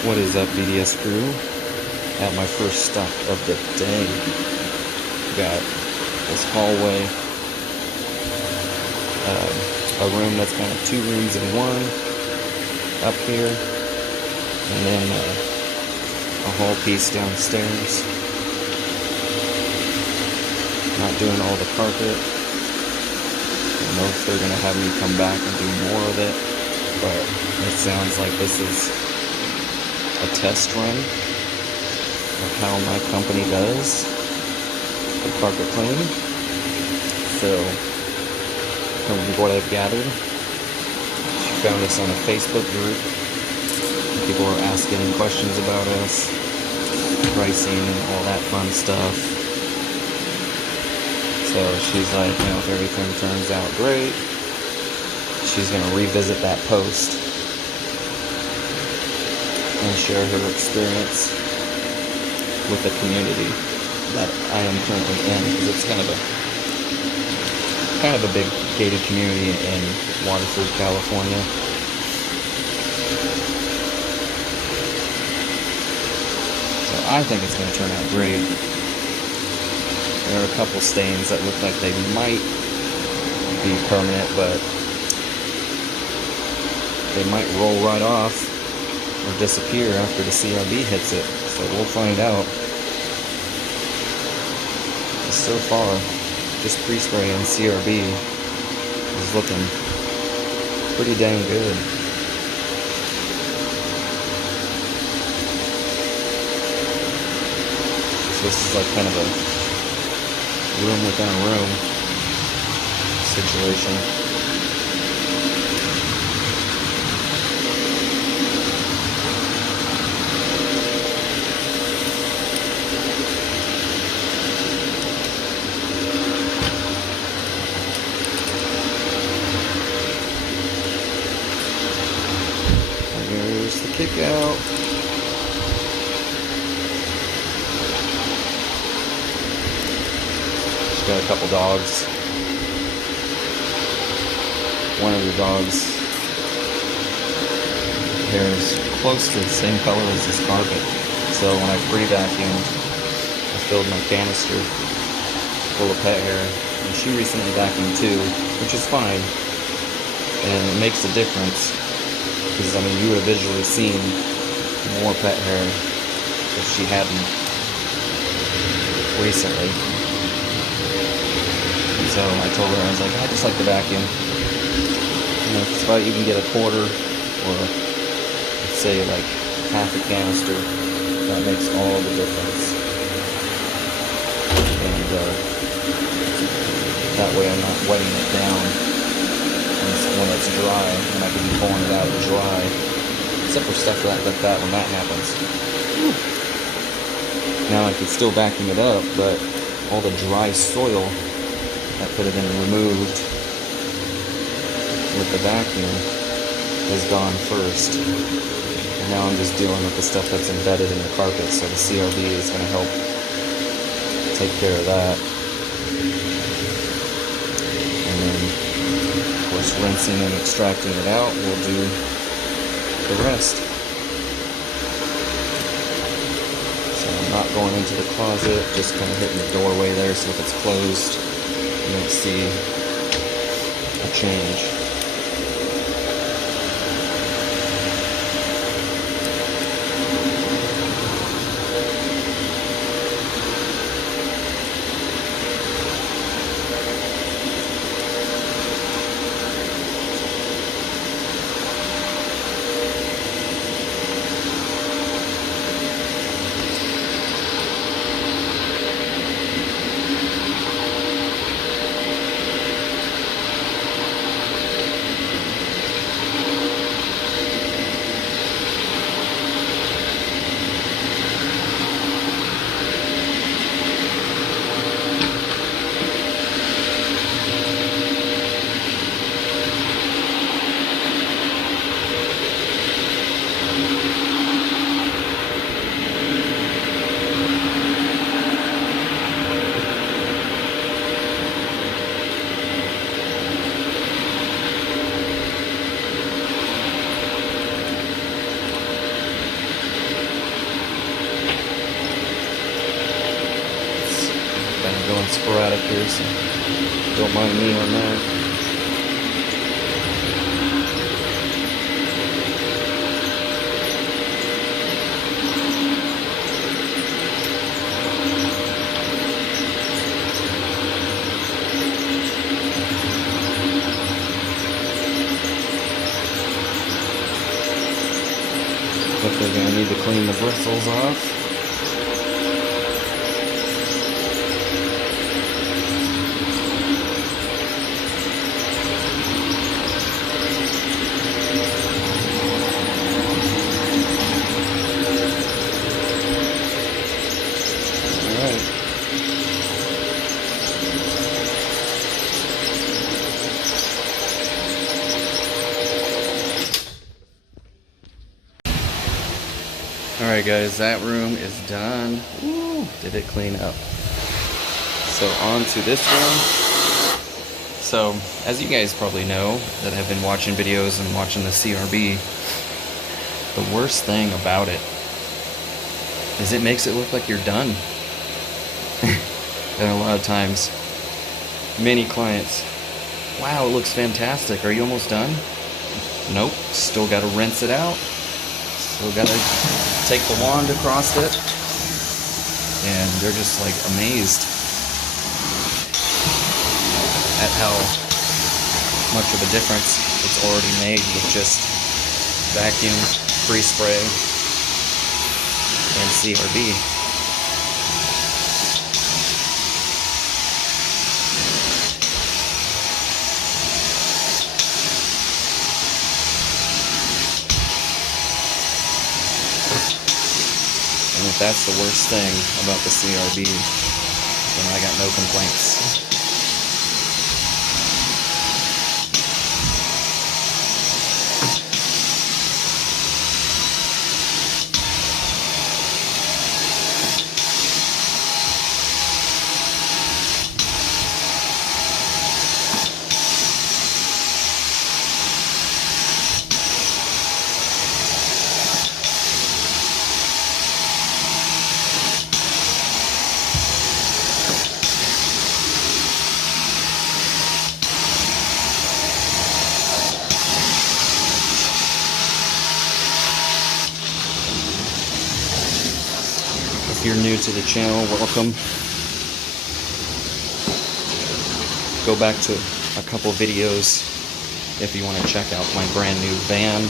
What is up, BDS crew? At my first stop of the day. Got this hallway, a room that's kind of 2 rooms in one up here, and then a hall piece downstairs. Not doing all the carpet. I don't know if they're gonna have me come back and do more of it, but it sounds like this is a test run of how my company does the carpet cleaning. So, from what I've gathered, she found us on a Facebook group. People were asking questions about us, pricing, and all that fun stuff. So she's like, if everything turns out great, she's going to revisit that post and share her experience with the community that I am currently in, because it's kind of a big gated community in Waterford, California. So I think it's going to turn out great. There are a couple stains that look like they might be permanent, but they might roll right off or disappear after the CRB hits it, so we'll find out. So far, just pre-spray and CRB is looking pretty dang good. So this is like kind of a room within a room situation. There's the kick out. She's got a couple dogs. One of the dogs' hair is close to the same color as this carpet. So when I pre-vacuumed, I filled my canister full of pet hair. And she recently vacuumed too, which is fine. And it makes a difference. Because, you would have visually seen more pet hair if she hadn't recently. And so I told her, I was like, I just like the vacuum. If I even get a quarter or, say, like half a canister, that makes all the difference. And that way I'm not wetting it down when it's dry, and I can be pulling it out dry, except for stuff like that when that happens. Now I can still vacuum it up, but all the dry soil that could have been removed with the vacuum has gone first, and now I'm just dealing with the stuff that's embedded in the carpet, so the CRB is going to help take care of that. Rinsing and extracting it out, we'll do the rest. So I'm not going into the closet, just kind of hitting the doorway there, so if it's closed, you don't see a change. sporadic here, so don't mind me on that. Definitely gonna need to clean the bristles off. Alright guys, that room is done. Woo, did it clean up. So on to this room. So, as you guys probably know that have been watching videos and watching the CRB, the worst thing about it is it makes it look like you're done. And a lot of times, many clients, wow, it looks fantastic. Are you almost done? Nope, still gotta rinse it out. Still gotta take the wand across it, and they're just like amazed at how much of a difference it's already made with just vacuum, free spray, and CRB. And if that's the worst thing about the CRB, then I got no complaints. If you're new to the channel, welcome. Go back to a couple videos if you want to check out my brand new van.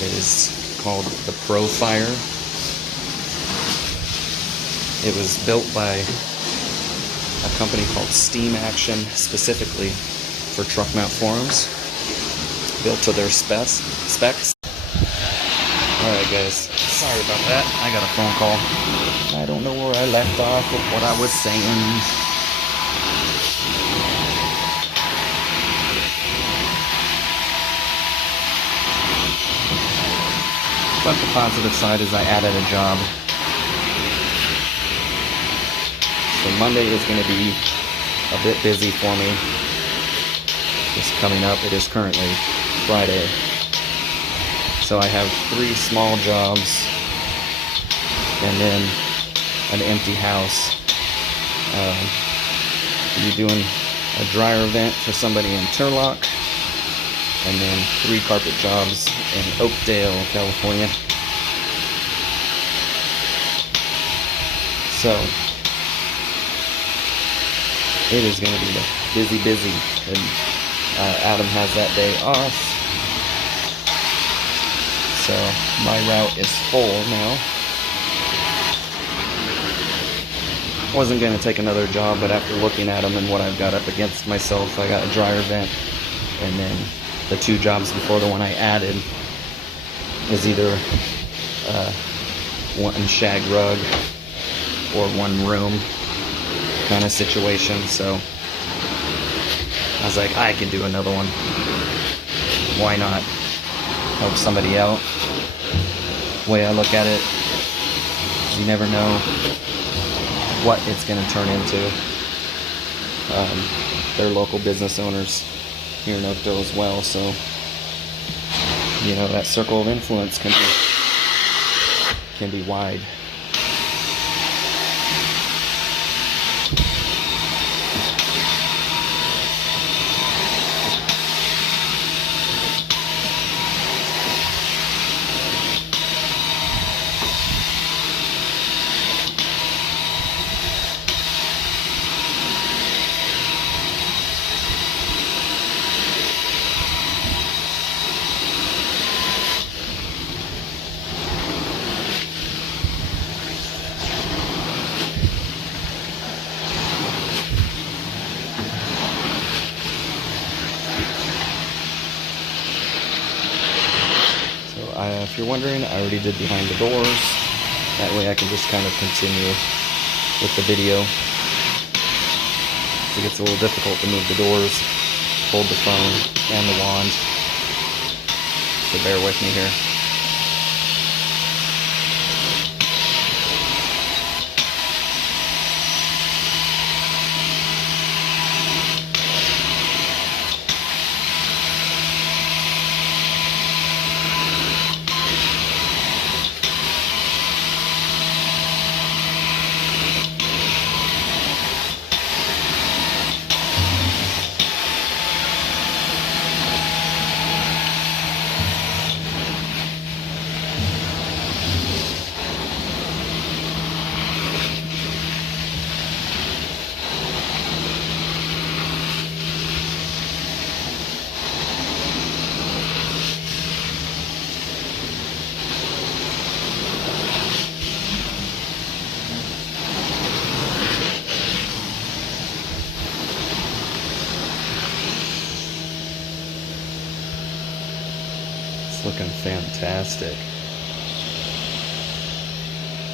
It is called the ProFire. It was built by a company called Steam Action, specifically for truck mount forums. Built to their specs. Alright guys, sorry about that. I got a phone call. I don't know where I left off with what I was saying. But the positive side is I added a job. So Monday is going to be a bit busy for me. Just coming up, it is currently Friday. So I have 3 small jobs and then an empty house. You're doing a dryer vent for somebody in Turlock, and then 3 carpet jobs in Oakdale, California. So it is going to be busy, and Adam has that day off. So my route is full now. Wasn't going to take another job, but after looking at them and what I've got up against myself, I got a dryer vent, and then the 2 jobs before the one I added is either one shag rug or 1 room kind of situation. So I was like, I can do another one. Why not? Help somebody out. The way I look at it, you never know what it's going to turn into. They're local business owners here in Oakdale as well, so you know that circle of influence can be wide. if you're wondering, I already did behind the doors. That way I can just kind of continue with the video. It gets a little difficult to move the doors, hold the phone, and the wand. So bear with me here. Looking fantastic.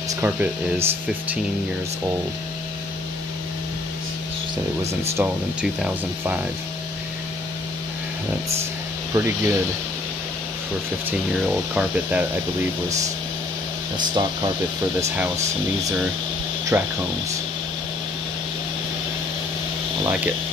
This carpet is 15 years old. She said it was installed in 2005. That's pretty good for a 15-year-old carpet that I believe was a stock carpet for this house, and these are track homes. I like it.